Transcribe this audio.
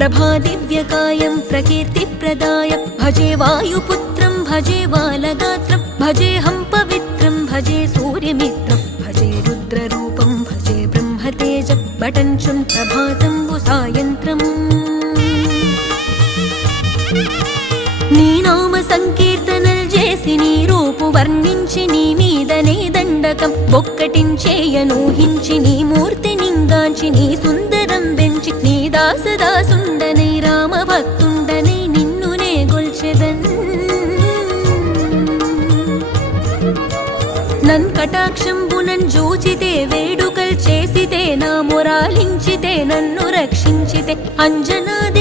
ప్రభాదివ్యకాయం ప్రకీర్తిప్రదాయ భజే వాయుపుత్రం భజే బాలగాత్రం భజేహం పవిత్రం భజే సూర్యమిత్రం భజే రుద్రరూపం భజే బ్రహ్మతేజ బటంచుం ప్రభాతంబు సాయంత్రం నీ నామ సంకీర్తనలు చేసి నీ రూపు వర్ణించి నీ మీదనే దండకం బొక్కటించేయనూహించి నీ మూర్తి నింగాంచి నీ సుందరం పెంచి నీ దాసదాసుండనై రామభక్తుండనై నిన్నునే గొల్చెదన్ నన్ కటాక్షంబునన్ జూచితే వేడుకల్ చేసితే నా మొరాలించితే నన్ను రక్షించితే అంజనాది